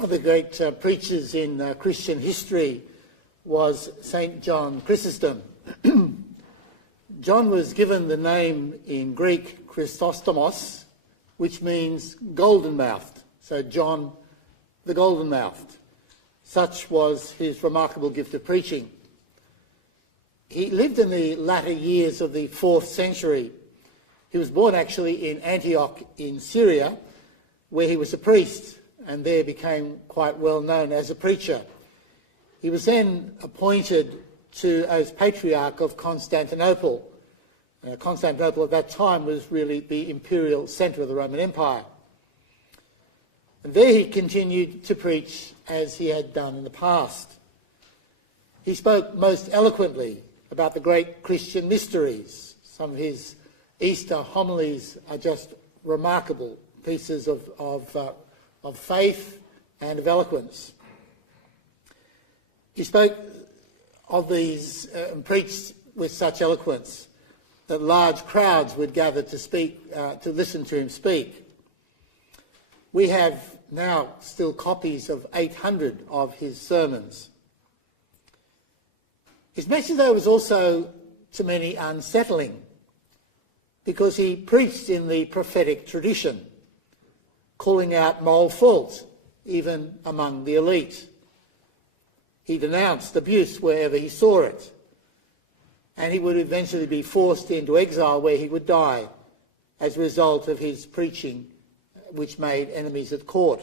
One of the great preachers in Christian history was St. John Chrysostom. John was given the name in Greek Chrysostomos, which means golden-mouthed. So John the golden-mouthed. Such was his remarkable gift of preaching. He lived in the latter years of the 4th century. He was born actually in Antioch in Syria, where he was a priest, and there became quite well known as a preacher. He was then appointed as Patriarch of Constantinople. Constantinople at that time was really the imperial centre of the Roman Empire. And there he continued to preach as he had done in the past. He spoke most eloquently about the great Christian mysteries. Some of his Easter homilies are just remarkable pieces of faith and of eloquence. He spoke of these and preached with such eloquence that large crowds would gather to listen to him speak. We have now still copies of 800 of his sermons. His message, though, was also to many unsettling, because he preached in the prophetic tradition, calling out moral faults, even among the elite. He denounced abuse wherever he saw it, and he would eventually be forced into exile, where he would die as a result of his preaching, which made enemies at court.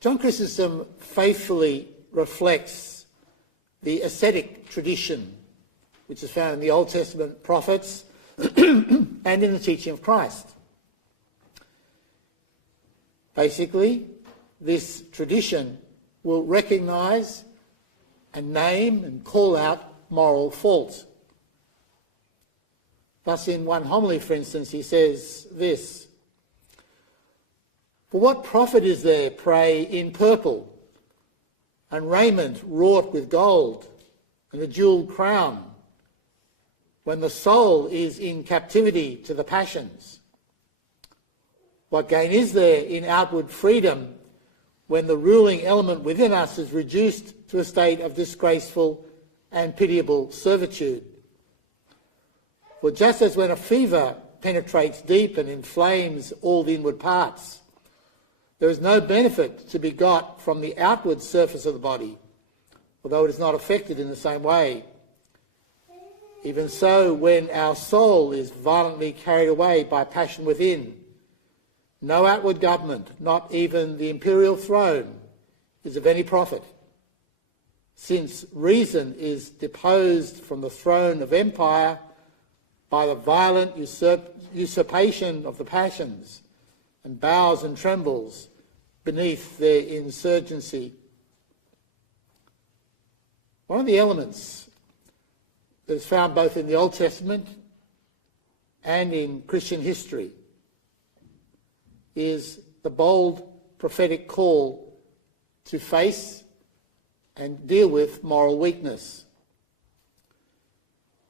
John Chrysostom faithfully reflects the ascetic tradition which is found in the Old Testament prophets and in the teaching of Christ. Basically, this tradition will recognise and name and call out moral faults. Thus, in one homily, for instance, he says this: "For what profit is there, pray, in purple, and raiment wrought with gold, and a jewelled crown, when the soul is in captivity to the passions? What gain is there in outward freedom, when the ruling element within us is reduced to a state of disgraceful and pitiable servitude? For just as when a fever penetrates deep and inflames all the inward parts, there is no benefit to be got from the outward surface of the body, although it is not affected in the same way. Even so, when our soul is violently carried away by passion within, no outward government, not even the imperial throne, is of any profit, since reason is deposed from the throne of empire by the violent usurpation of the passions, and bows and trembles beneath their insurgency." One of the elements that is found both in the Old Testament and in Christian history is the bold prophetic call to face and deal with moral weakness.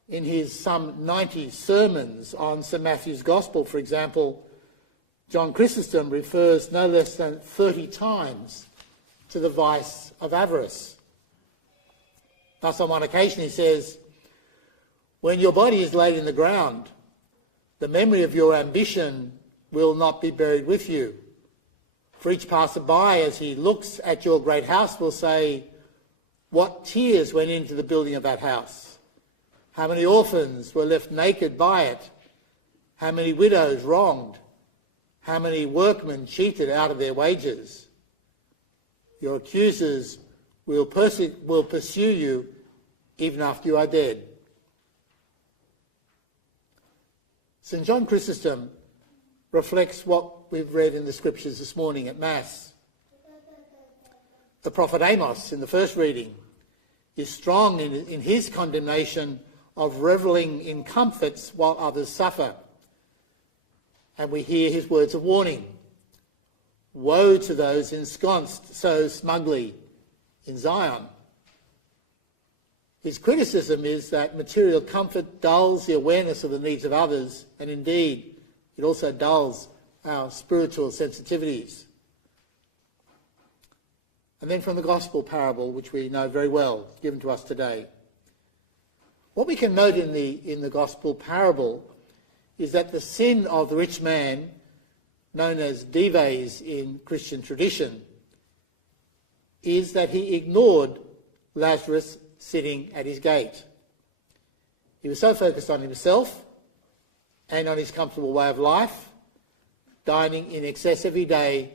In his some 90 sermons on St. Matthew's Gospel, for example, John Chrysostom refers no less than 30 times to the vice of avarice. Thus, on one occasion he says, "When your body is laid in the ground, the memory of your ambition will not be buried with you. For each passer-by, as he looks at your great house, will say, 'What tears went into the building of that house? How many orphans were left naked by it? How many widows wronged? How many workmen cheated out of their wages? Your accusers will pursue you even after you are dead.'" St. John Chrysostom reflects what we've read in the scriptures this morning at Mass. The prophet Amos, in the first reading, is strong in his condemnation of revelling in comforts while others suffer. And we hear his words of warning: "Woe to those ensconced so smugly in Zion." His criticism is that material comfort dulls the awareness of the needs of others, and indeed it also dulls our spiritual sensitivities. And then from the gospel parable, which we know very well, given to us today. What we can note in the gospel parable is that the sin of the rich man, known as dives in Christian tradition, is that he ignored Lazarus sitting at his gate. He was so focused on himself and on his comfortable way of life, dining in excess every day,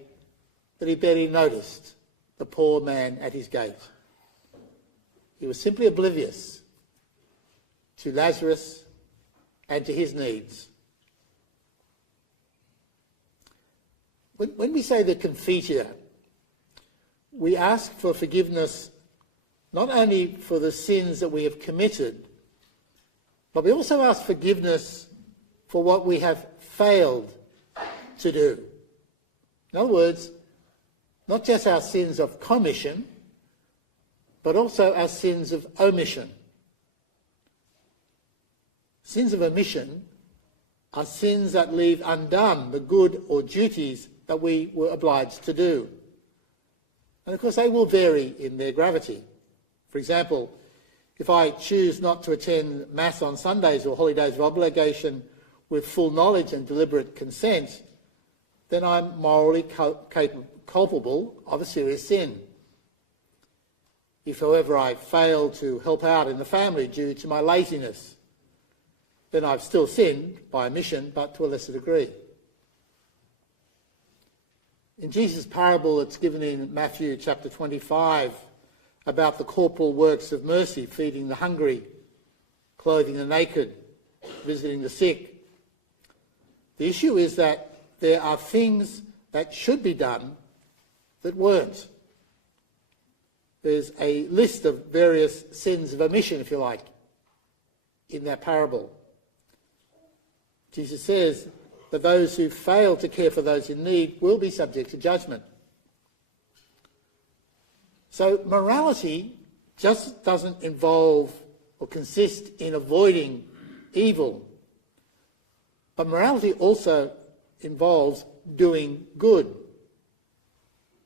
that he barely noticed the poor man at his gate. He was simply oblivious to Lazarus and to his needs. When we say the Confiteor, we ask for forgiveness not only for the sins that we have committed, but we also ask forgiveness for what we have failed to do. In other words, not just our sins of commission, but also our sins of omission. Sins of omission are sins that leave undone the good or duties that we were obliged to do. And of course they will vary in their gravity. For example, if I choose not to attend Mass on Sundays or holidays of obligation with full knowledge and deliberate consent, then I'm morally culpable of a serious sin. If, however, I fail to help out in the family due to my laziness, then I've still sinned by omission, but to a lesser degree. In Jesus' parable that's given in Matthew chapter 25 about the corporal works of mercy, feeding the hungry, clothing the naked, visiting the sick, the issue is that there are things that should be done that weren't. There's a list of various sins of omission, if you like, in that parable. Jesus says that those who fail to care for those in need will be subject to judgment. So morality just doesn't involve or consist in avoiding evil, but morality also involves doing good.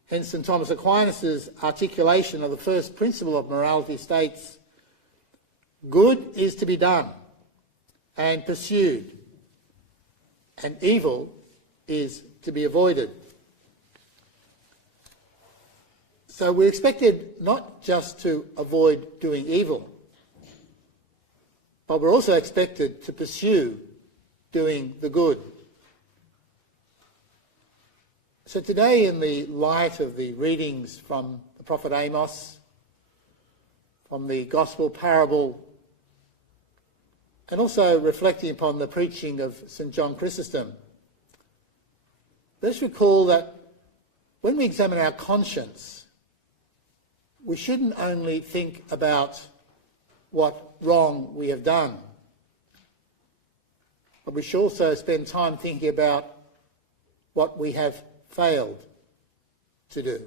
Hence St. Thomas Aquinas' articulation of the first principle of morality states, good is to be done and pursued, and evil is to be avoided. So we're expected not just to avoid doing evil, but we're also expected to pursue doing the good. So today, in the light of the readings from the prophet Amos, from the gospel parable, and also reflecting upon the preaching of St. John Chrysostom, let's recall that when we examine our conscience, we shouldn't only think about what wrong we have done, but we should also spend time thinking about what we have failed to do.